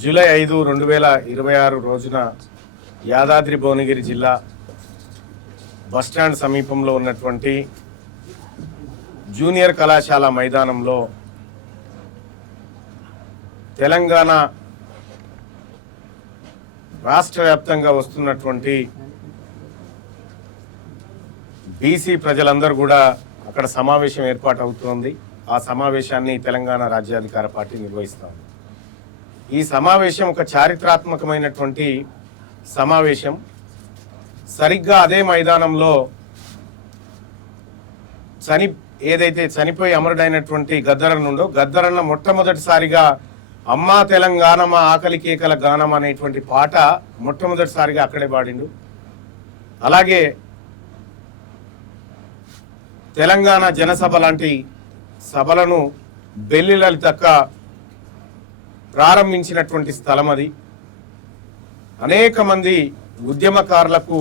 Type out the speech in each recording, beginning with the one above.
July 5, 2026 రోజున యాదాద్రి భువనగిరి జిల్లా bus stand సమీపంలో ఉన్నటువంటి జూనియర్ కళాశాల మైదానంలో తెలంగాణ రాష్ట్ర వ్యాప్తంగా వస్తున్నటువంటి బీసీ ప్రజలందరూ కూడా అక్కడ సమావేశం ఏర్పాటు అవుతోంది. ఆ సమావేశాన్ని తెలంగాణ రాజ్యాధికార పార్టీ నిర్వహిస్తోంది. ఈ సమావేశం ఒక చారిత్రాత్మకమైనటువంటి సమావేశం. సరిగ్గా అదే మైదానంలో ఏదైతే చనిపోయి అమరుడైనటువంటి గద్దరన్న ఉందో గద్దరన్న మొట్టమొదటిసారిగా అమ్మా తెలంగాణ మా ఆకలి కేకల గానం అనేటువంటి పాట మొట్టమొదటిసారిగా అక్కడే పాడిండు. అలాగే తెలంగాణ జనసభ లాంటి సభలను బెల్లి లలితక్క ప్రారంభించినటువంటి స్థలం అది. అనేక మంది ఉద్యమకారులకు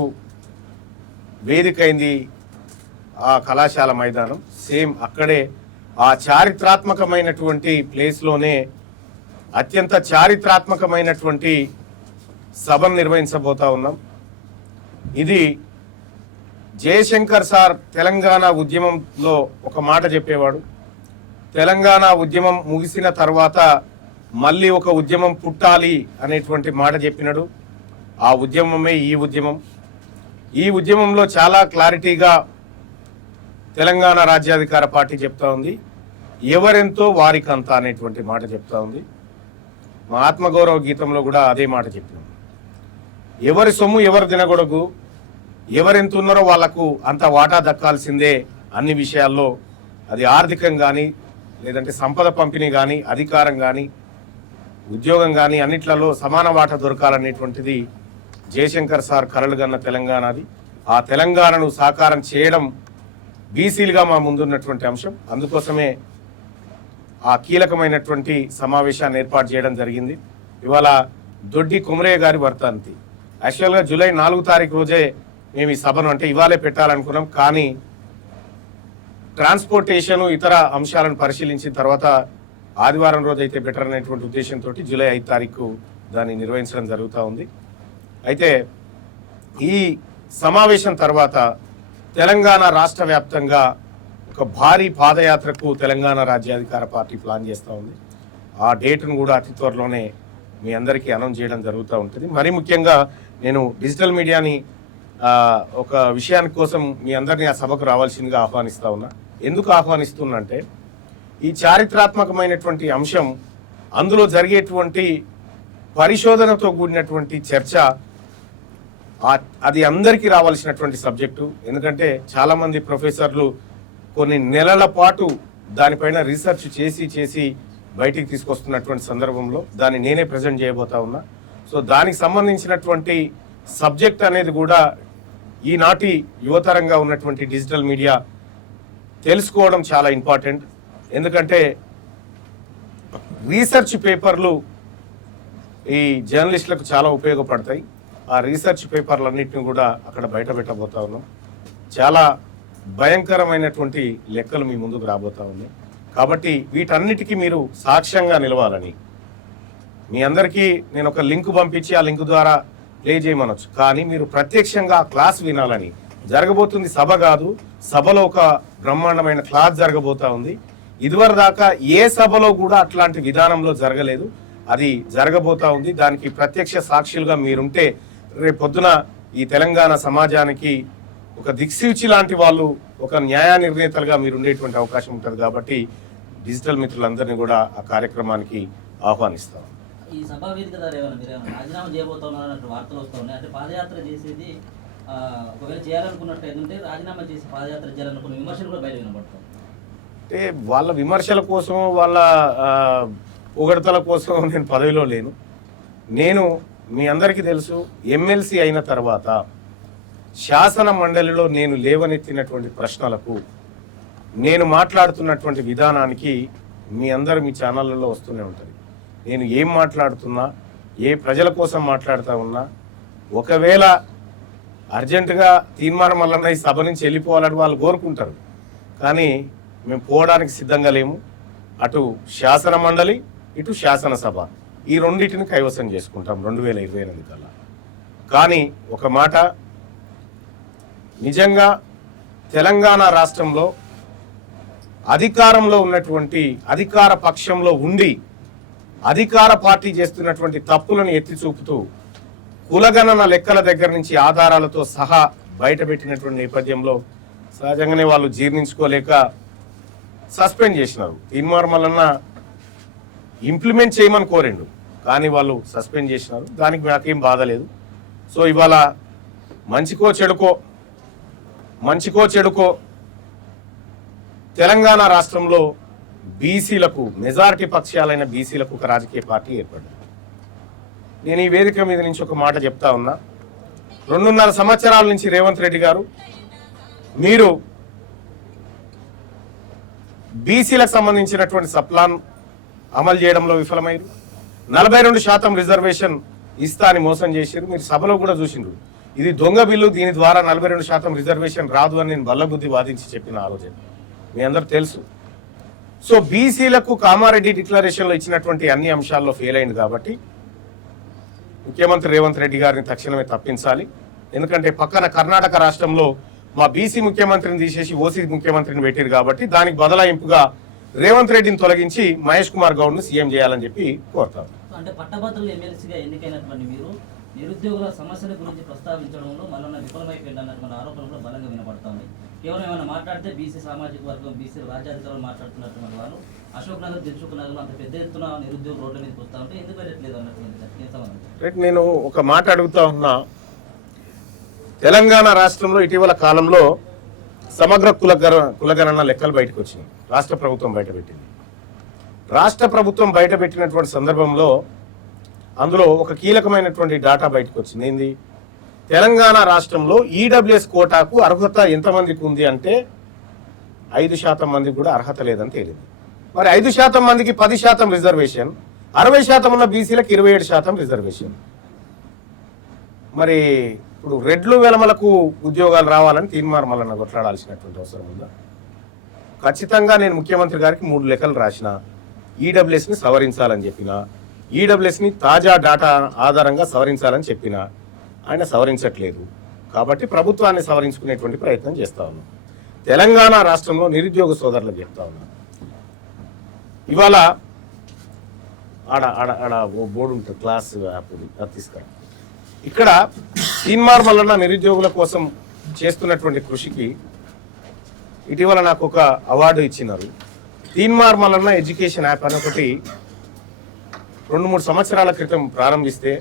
వేదికైంది ఆ కళాశాల మైదానం. సేమ్ అక్కడే ఆ చారిత్రాత్మకమైనటువంటి ప్లేస్లోనే అత్యంత చారిత్రాత్మకమైనటువంటి సభను నిర్వహించబోతా ఉన్నాం. ఇది జయశంకర్ సార్ తెలంగాణ ఉద్యమంలో ఒక మాట చెప్పేవాడు. తెలంగాణ ఉద్యమం ముగిసిన తర్వాత మళ్ళీ ఒక ఉద్యమం పుట్టాలి అనేటువంటి మాట చెప్పినాడు. ఆ ఉద్యమమే ఈ ఉద్యమం. ఈ ఉద్యమంలో చాలా క్లారిటీగా తెలంగాణ రాజ్యాధికార పార్టీ చెప్తా ఉంది. ఎవరెంతో వారికంతా అనేటువంటి మాట చెప్తా ఉంది. మా ఆత్మగౌరవ గీతంలో కూడా అదే మాట చెప్పినాం. ఎవరి సొమ్ము ఎవరు తినకూడదు, ఎవరెంత ఉన్నారో వాళ్లకు అంత వాటా దక్కాల్సిందే అన్ని విషయాల్లో. అది ఆర్థికం కానీ, లేదంటే సంపద పంపిణీ కానీ, అధికారం కానీ, ఉద్యోగం కానీ అన్నిట్లలో సమాన వాటా దొరకాలనేటువంటిది జయశంకర్ సార్ కలలుగన్న తెలంగాణది. ఆ తెలంగాణను సాకారం చేయడం బీసీలుగా మా ముందున్నటువంటి అంశం. అందుకోసమే ఆ కీలకమైనటువంటి సమావేశాన్ని ఏర్పాటు చేయడం జరిగింది. ఇవాళ దొడ్డి కుమరయ్య గారి వర్ధంతి. యాక్చువల్గా జూలై 4 తారీఖు రోజే మేము ఈ సభను అంటే ఇవాళే పెట్టాలనుకున్నాం. కానీ ట్రాన్స్పోర్టేషన్ ఇతర అంశాలను పరిశీలించిన తర్వాత ఆదివారం రోజు అయితే బెటర్ అనేటువంటి ఉద్దేశంతో జూలై 5 తారీఖు దాన్ని నిర్వహించడం జరుగుతూ ఉంది. అయితే ఈ సమావేశం తర్వాత తెలంగాణ రాష్ట్ర వ్యాప్తంగా ఒక భారీ పాదయాత్రకు తెలంగాణ రాజ్యాధికార పార్టీ ప్లాన్ చేస్తూ ఉంది. ఆ డేట్ను కూడా అతి త్వరలోనే మీ అందరికీ అనౌన్స్ చేయడం జరుగుతూ ఉంటుంది. మరీ ముఖ్యంగా నేను డిజిటల్ మీడియాని ఒక విషయాని కోసం మీ అందరినీ ఆ సభకు రావాల్సిందిగా ఆహ్వానిస్తూ ఉన్నా. ఎందుకు ఆహ్వానిస్తున్నా అంటే ఈ చారిత్రాత్మకమైనటువంటి అంశం, అందులో జరిగేటువంటి పరిశోధనతో కూడినటువంటి చర్చ, అది అందరికీ రావాల్సినటువంటి సబ్జెక్టు. ఎందుకంటే చాలామంది ప్రొఫెసర్లు కొన్ని నెలల పాటు దానిపైన రీసెర్చ్ చేసి బయటికి తీసుకొస్తున్నటువంటి సందర్భంలో దాన్ని నేనే ప్రజెంట్ చేయబోతా ఉన్నా. సో దానికి సంబంధించినటువంటి సబ్జెక్ట్ అనేది కూడా ఈనాటి యువతరంగా ఉన్నటువంటి డిజిటల్ మీడియా తెలుసుకోవడం చాలా ఇంపార్టెంట్. ఎందుకంటే రీసెర్చ్ పేపర్లు ఈ జర్నలిస్టులకు చాలా ఉపయోగపడతాయి. ఆ రీసెర్చ్ పేపర్లన్నింటినీ కూడా అక్కడ బయట పెట్టబోతా ఉన్నాం. చాలా భయంకరమైనటువంటి లెక్కలు మీ ముందుకు రాబోతా ఉన్నాయి. కాబట్టి వీటన్నిటికీ మీరు సాక్ష్యంగా నిలవాలని మీ అందరికీ నేను ఒక లింక్ పంపించి ఆ లింక్ ద్వారా ప్లే చేయమనొచ్చు. కానీ మీరు ప్రత్యక్షంగా క్లాస్ వినాలని. జరగబోతుంది సభ కాదు, సభలో ఒక బ్రహ్మాండమైన క్లాస్ జరగబోతా ఉంది. ఇదివరకు దాకా ఏ సభలో కూడా అట్లాంటి విధానంలో జరగలేదు. అది జరగబోతా ఉంది. దానికి ప్రత్యక్ష సాక్షులుగా మీరుంటే రేపు పొద్దున ఈ తెలంగాణ సమాజానికి ఒక దిక్సూచి లాంటి వాళ్ళు, ఒక న్యాయ నిర్ణేతలుగా మీరు ఉండేటువంటి అవకాశం ఉంటుంది. కాబట్టి డిజిటల్ మిత్రులందరినీ కూడా ఆ కార్యక్రమానికి ఆహ్వానిస్తాం. ఈ సభా వేదిక ద్వారా రాజీనామా చేయబోతున్నట్టు వార్తలు వస్తూ ఉన్నాయి. అంటే పాదయాత్ర చేసేది ఒకవేళ చేయాలనుకున్నట్టు ఏంటంటే రాజీనామా చేసి పాదయాత్ర చేయాలనుకున్న విమర్శలు కూడా బయట వినబడతాయి. అంటే వాళ్ళ విమర్శల కోసం, వాళ్ళ పొగడతల కోసం నేను పదవిలో లేను. నేను మీ అందరికీ తెలుసు, ఎమ్మెల్సీ అయిన తర్వాత శాసన మండలిలో నేను లేవనెత్తినటువంటి ప్రశ్నలకు, నేను మాట్లాడుతున్నటువంటి విధానానికి మీ అందరు మీ ఛానళ్ళలో వస్తూనే ఉంటుంది. నేను ఏం మాట్లాడుతున్నా, ఏ ప్రజల కోసం మాట్లాడుతూ ఉన్నా, ఒకవేళ అర్జెంటుగా తీర్మానం వలన ఈ సభ నుంచి వెళ్ళిపోవాలని వాళ్ళు కోరుకుంటారు. కానీ మేము పోవడానికి సిద్ధంగా లేము. అటు శాసన మండలి, ఇటు శాసనసభ ఈ రెండింటిని కైవసం చేసుకుంటాం 2028 కల్లా. కానీ ఒక మాట, నిజంగా తెలంగాణ రాష్ట్రంలో అధికారంలో ఉన్నటువంటి అధికార పక్షంలో ఉండి అధికార పార్టీ చేస్తున్నటువంటి తప్పులను ఎత్తి చూపుతూ కులగణన లెక్కల దగ్గర నుంచి ఆధారాలతో సహా బయటపెట్టినటువంటి నేపథ్యంలో సహజంగానే వాళ్ళు జీర్ణించుకోలేక సస్పెండ్ చేసినారు. తీన్మార్ మల్లన్న ఇంప్లిమెంట్ చేయమని కోరిండు, కానీ వాళ్ళు సస్పెండ్ చేసినారు. దానికి నాకేం బాధ లేదు. సో ఇవాళ మంచికో చెడుకో తెలంగాణ రాష్ట్రంలో బీసీలకు, మెజారిటీ పక్షాలైన బీసీలకు ఒక రాజకీయ పార్టీ ఏర్పడింది. నేను ఈ వేదిక మీద నుంచి ఒక మాట చెప్తా ఉన్నా. 2.5 సంవత్సరాల నుంచి రేవంత్ రెడ్డి గారు మీరు బీసీలకు సంబంధించినటువంటి సప్లాన్ అమలు చేయడంలో విఫలమైంది. 42% రిజర్వేషన్ ఇస్తా అని మోసం చేశారు. మీరు సభలో కూడా చూసిండ్రు, ఇది దొంగ బిల్లు, దీని ద్వారా 42% రిజర్వేషన్ రాదు అని నేను బల్లబుద్ధి వాదించి చెప్పిన ఆలోచన మీ అందరూ తెలుసు. సో బీసీలకు కామారెడ్డి డిక్లరేషన్లో ఇచ్చినటువంటి అన్ని అంశాల్లో ఫెయిల్ అయింది. కాబట్టి ముఖ్యమంత్రి రేవంత్ రెడ్డి గారిని తక్షణమే తప్పించాలి. ఎందుకంటే పక్కన కర్ణాటక రాష్ట్రంలో మా బీసీ ముఖ్యమంత్రిని తీసేసి ఓసీ ముఖ్యమంత్రిని పెట్టారు. కాబట్టి దానికి బదలాయింపుగా రేవంత్ రెడ్డిని తొలగించి మహేష్ కుమార్ గౌడ్ను సీఎం చేయాలని చెప్పి కోరుతారు. అంటే పట్టభద్రులు ఎమ్మెల్సీగా ఎన్నికైనటువంటి మీరు నిరుద్యోగుల సమస్యల గురించి ప్రస్తావించడంలో మళ్ళీ విఫలమైపోయింది అన్నటువంటి ఆరోపణలు బలంగా వినపడుతుంది. కేవలం ఏమైనా మాట్లాడితే బీసీ సామాజిక వర్గం, బీసీ రాజ్యాధికారులు మాట్లాడుతున్నటువంటి వాళ్ళు అశోక్ నగర్, దిల్సుఖ్ నగర్ అంత పెద్ద ఎత్తున నిరుద్యోగ రోడ్ల మీదకి వస్తూ ఉంటే ఎందుకు వెళ్ళట్లేదు అన్నటువంటి నేను ఒక మాట అడుగుతా ఉన్నా. తెలంగాణ రాష్ట్రంలో ఇటీవల కాలంలో సమగ్ర కులగణన లెక్కలు బయటకు వచ్చినాయి. రాష్ట్ర ప్రభుత్వం బయటపెట్టింది. రాష్ట్ర ప్రభుత్వం బయటపెట్టినటువంటి సందర్భంలో అందులో ఒక కీలకమైనటువంటి డాటా బయటకు వచ్చింది. ఏంది? తెలంగాణ రాష్ట్రంలో ఈడబ్ల్యూఎస్ కోటాకు అర్హత ఎంతమందికి ఉంది అంటే 5% మందికి కూడా అర్హత లేదని తేలింది. మరి 5% మందికి 10% రిజర్వేషన్, 60% ఉన్న బీసీలకు 27% రిజర్వేషన్. మరి ఇప్పుడు రెడ్లు వెలమలకు ఉద్యోగాలు రావాలని తీన్మార్ మల్లన్న కొట్లాడాల్సినటువంటి అవసరం ఉందా? ఖచ్చితంగా నేను ముఖ్యమంత్రి గారికి 3 లెక్కలు రాసిన, ఈడబ్ల్యూఎస్ని సవరించాలని చెప్పిన, ఈడబ్ల్యూఎస్ని తాజా డాటా ఆధారంగా సవరించాలని చెప్పిన, ఆయన సవరించట్లేదు. కాబట్టి ప్రభుత్వాన్ని సవరించుకునేటువంటి ప్రయత్నం చేస్తా ఉన్నాం. తెలంగాణ రాష్ట్రంలో నిరుద్యోగ సోదరులకు చెప్తా ఉన్నాం. ఇవాళ ఆడ బోర్డు ఉంటుంది, క్లాస్ యాప్ అది తీసుకురా. ఇక్కడ తీన్మార్ మల్లన్న నిరుద్యోగుల కోసం చేస్తున్నటువంటి కృషికి ఇటీవల నాకు ఒక అవార్డు ఇచ్చినారు. తీన్మార్ మల్లన్న ఎడ్యుకేషన్ యాప్ అని ఒకటి 2-3 సంవత్సరాల క్రితం ప్రారంభిస్తే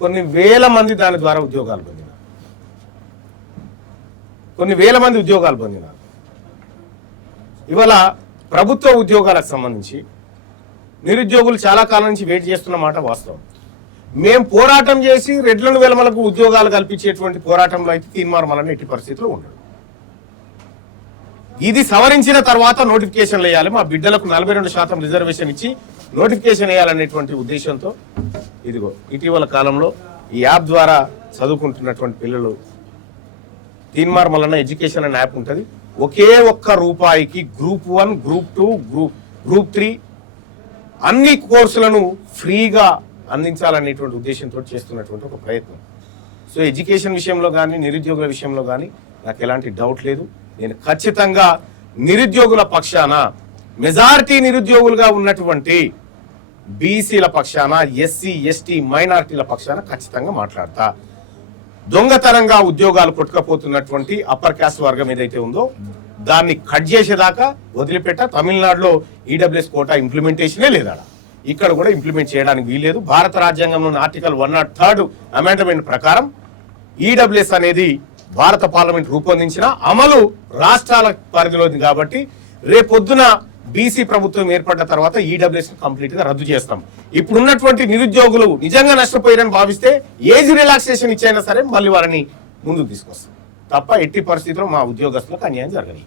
కొన్ని వేల మంది దాని ద్వారా ఉద్యోగాలు పొందినారు. ఇవాళ ప్రభుత్వ ఉద్యోగాలకు సంబంధించి నిరుద్యోగులు చాలా కాలం నుంచి వెయిట్ చేస్తున్న మాట వాస్తవం. మేము పోరాటం చేసి రెడ్లను వెలమలకు ఉద్యోగాలు కల్పించేటువంటి పోరాటంలో అయితే తీన్మార్ మల్లన్న ఎట్టి పరిస్థితుల్లో ఉండడు. ఇది సవరించిన తర్వాత నోటిఫికేషన్లు వేయాలి, మా బిడ్డలకు 42% రిజర్వేషన్ ఇచ్చి నోటిఫికేషన్ వేయాలనేటువంటి ఉద్దేశంతో ఇదిగో ఇటీవల కాలంలో ఈ యాప్ ద్వారా చదువుకుంటున్నటువంటి పిల్లలు తీన్మార్ మల్లన్న ఎడ్యుకేషన్ అనే యాప్ ఉంటుంది. ఒకే ఒక్క రూపాయికి గ్రూప్ 1, గ్రూప్ 2, గ్రూప్ 3 అన్ని కోర్సులను ఫ్రీగా అందించాలనేటువంటి ఉద్దేశంతో చేస్తున్నటువంటి ఒక ప్రయత్నం. సో ఎడ్యుకేషన్ విషయంలో కానీ నిరుద్యోగుల విషయంలో కానీ నాకు ఎలాంటి డౌట్ లేదు. నేను ఖచ్చితంగా నిరుద్యోగుల పక్షాన, మెజారిటీ నిరుద్యోగులుగా ఉన్నటువంటి బీసీల పక్షాన, ఎస్సీ ఎస్టీ మైనారిటీల పక్షాన ఖచ్చితంగా మాట్లాడతా. దొంగతనంగా ఉద్యోగాలు కొట్టుకపోతున్నటువంటి అప్పర్ క్యాస్ట్ వర్గం ఏదైతే ఉందో దాన్ని కట్ చేసేదాకా వదిలిపెట్ట. తమిళనాడులో ఈడబ్ల్యూఎస్ కోటా ఇంప్లిమెంటేషనే లేదా, ఇక్కడ కూడా ఇంప్లిమెంట్ చేయడానికి వీల్లేదు. భారత రాజ్యాంగంలోని ఆర్టికల్ 103 అమెండ్మెంట్ ప్రకారం ఈడబ్ల్యూఎస్ అనేది భారత పార్లమెంట్ రూపొందించిన అమలు రాష్ట్రాల పరిధిలోది. కాబట్టి రేపొద్దున బీసీ ప్రభుత్వం ఏర్పడ్డ తర్వాత ఈడబ్ల్యూఎస్ కంప్లీట్ గా రద్దు చేస్తాం. ఇప్పుడున్నటువంటి నిరుద్యోగులు నిజంగా నష్టపోయారని భావిస్తే ఏజ్ రిలాక్సేషన్ ఇచ్చైనా సరే మళ్ళీ వారిని ముందుకు తీసుకొస్తాం తప్ప ఎట్టి పరిస్థితిలో మా ఉద్యోగస్తులకు అన్యాయం జరగని.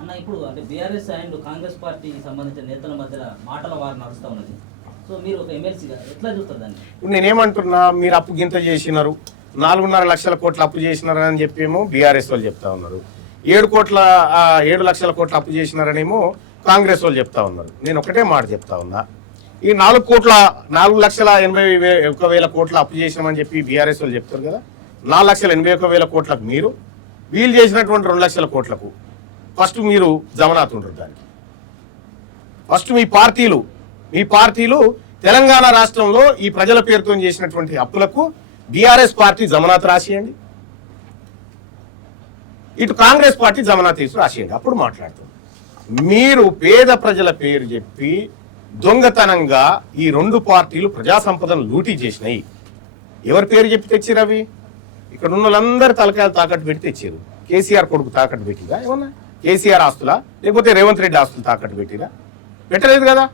అన్న, ఇప్పుడు అంటే బీఆర్ఎస్ అండ్ కాంగ్రెస్ పార్టీకి సంబంధించిన నేతల మధ్య మాటల వారు నడుస్తూ ఉన్నది. సో మీరు ఒక ఎమ్మెల్సీగా ఎట్లా చూస్తారు దాన్ని? ఇప్పుడు నేనేమంటున్నా, మీరు అప్పు గింత చేసినారు, 4.5 లక్షల కోట్ల అప్పు చేసినారని చెప్పేమో బీఆర్ఎస్ వాళ్ళు చెప్తా ఉన్నారు. 7 లక్షల కోట్ల అప్పు చేసినారనేమో కాంగ్రెస్ వాళ్ళు చెప్తా ఉన్నారు. నేను ఒకటే మాట చెప్తా ఉన్నా, ఈ 4,81,000 కోట్ల అప్పు చేసినామని చెప్పి బీఆర్ఎస్ వాళ్ళు చెప్తారు కదా, 4,81,000 కోట్లకు మీరు వీళ్ళు చేసినటువంటి 2 లక్షల కోట్లకు ఫస్ట్ మీరు జమనాథ్ ఉండరు దానికి. ఫస్ట్ మీ పార్టీలు తెలంగాణ రాష్ట్రంలో ఈ ప్రజల పేరుతో చేసినటువంటి అప్పులకు బీఆర్ఎస్ పార్టీ జమనాథ్ రాసియండి, ఇటు కాంగ్రెస్ పార్టీ జమనాథ్ తీసి రాసియండి, అప్పుడు మాట్లాడుతాం. మీరు పేద ప్రజల పేరు చెప్పి దొంగతనంగా ఈ 2 పార్టీలు ప్రజా సంపదను లూటీ చేసినాయి. ఎవరి పేరు చెప్పి తెచ్చిరు అవి? ఇక్కడ ఉన్న వాళ్ళందరూ తలకాయలు తాకట్టు పెట్టి తెచ్చారు. కేసీఆర్ కొడుకు తాకట్టు పెట్టిరా ఏమన్నా? కేసీఆర్ ఆస్తులా లేకపోతే రేవంత్ రెడ్డి ఆస్తులు తాకట్టు పెట్టిరా? పెట్టలేదు కదా.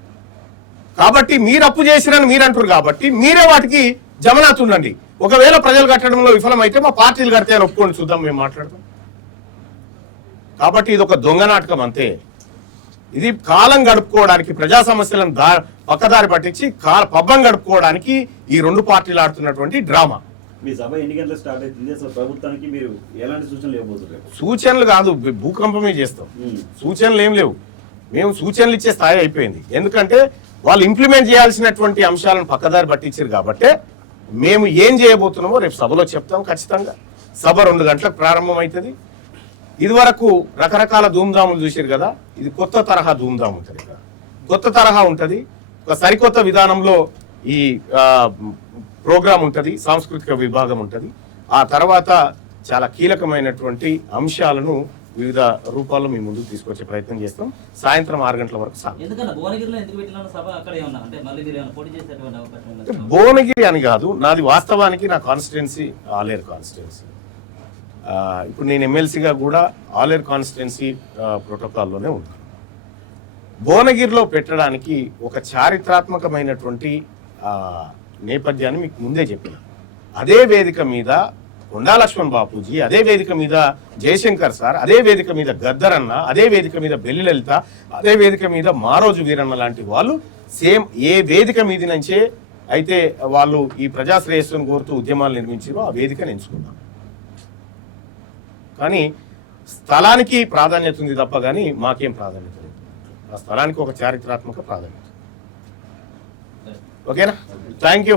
కాబట్టి మీరు అప్పు చేసిరని మీరు అంటారు కాబట్టి మీరే వాటికి జమనాథ్ ఉండండి. ఒకవేళ ప్రజలు కట్టడంలో విఫలమైతే మా పార్టీలు కడితే అని ఒప్పుకోండి, చూద్దాం, మేము మాట్లాడతాం. కాబట్టి ఇది ఒక దొంగ నాటకం అంతే. ఇది కాలం గడుపుకోవడానికి, ప్రజా సమస్యలను పక్కదారి పట్టించి పబ్బం గడుపుకోవడానికి ఈ 2 పార్టీలు ఆడుతున్నటువంటి డ్రామా. మీ సభ ఎన్ని గంటలకు స్టార్ట్ అవుతుంది? అసలు ప్రభుత్వానికి మీరు ఎలాంటి సూచనలు ఇవ్వబోతున్నారు? సూచనలు కాదు, భూకంపమే చేస్తాం. సూచనలు ఏం లేవు. మేము సూచనలు ఇచ్చే స్థాయి అయిపోయింది. ఎందుకంటే వాళ్ళు ఇంప్లిమెంట్ చేయాల్సినటువంటి అంశాలను పక్కదారి పట్టించారు కాబట్టి మేము ఏం చేయబోతున్నామో రేపు సభలో చెప్తాం ఖచ్చితంగా. సభ 2 గంటలకు ప్రారంభం అవుతుంది. ఇదివరకు రకరకాల ధూమ్ధాములు చూసారు కదా, ఇది కొత్త తరహా ధూమ్ధాం ఉంటుంది. ఇక్కడ కొత్త తరహా ఉంటుంది, ఒక సరికొత్త విధానంలో ఈ ప్రోగ్రాం ఉంటుంది, సాంస్కృతిక విభాగం ఉంటుంది. ఆ తర్వాత చాలా కీలకమైనటువంటి అంశాలను వివిధ రూపాల్లో మీ ముందుకు తీసుకొచ్చే ప్రయత్నం చేస్తాం. సాయంత్రం 6 గంటల వరకు సభ. భువనగిరి అని కాదు, నాది వాస్తవానికి నా కాన్స్టిట్యున్సీ ఆలేరు కాన్స్టిట్యున్సీ. ఇప్పుడు నేను ఎమ్మెల్సీగా కూడా ఆలేరు కాన్స్టిట్యున్సీ ప్రోటోకాల్లోనే ఉన్నాను. భువనగిరిలో పెట్టడానికి ఒక చారిత్రాత్మకమైనటువంటి నేపథ్యాన్ని మీకు ముందే చెప్పిన. అదే వేదిక మీద కొండా లక్ష్మణ్ బాపూజీ, అదే వేదిక మీద జయశంకర్ సార్, అదే వేదిక మీద గద్దరన్న, అదే వేదిక మీద బెల్లి లలిత, అదే వేదిక మీద మారోజు వీరన్న లాంటి వాళ్ళు సేమ్ ఏ వేదిక మీద నుంచే అయితే వాళ్ళు ఈ ప్రజాశ్రేయస్సును కోరుతూ ఉద్యమాలు నిర్మించారో ఆ వేదికను ఎంచుకున్నాం. కానీ స్థలానికి ప్రాధాన్యత ఉంది తప్ప కానీ మాకేం ప్రాధాన్యత లేదు. ఆ స్థలానికి ఒక చారిత్రాత్మక ప్రాధాన్యత. ఓకేనా? Thank you.